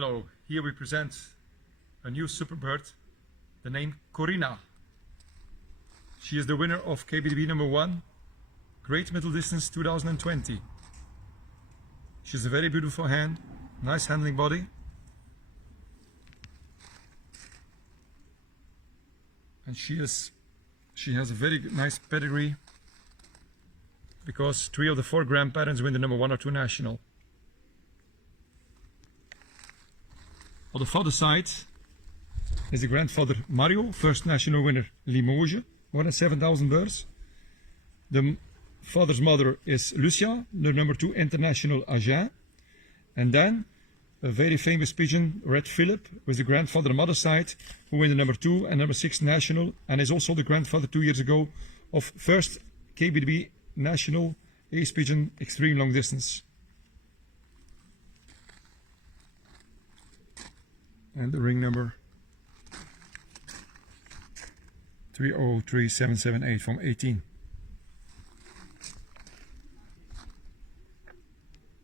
Hello, here we present a new super bird, the name Corina. She is the winner of KBDB number 1, Great Middle Distance 2020. She's a very beautiful hen, nice handling body. And she has a very nice pedigree because 3 of the 4 grandparents win the number 1 or 2 national. On the father side is the grandfather Mario, first national winner Limoges, more than 7,000 birds. The father's mother is Lucia, the number 2 international Agen. And then a very famous pigeon, Red Philip, with the grandfather on the mother's side, who win the number 2 and number 6 national, and is also the grandfather 2 years ago of first KBDB national ace pigeon extreme long distance. And the ring number 303778 from 18.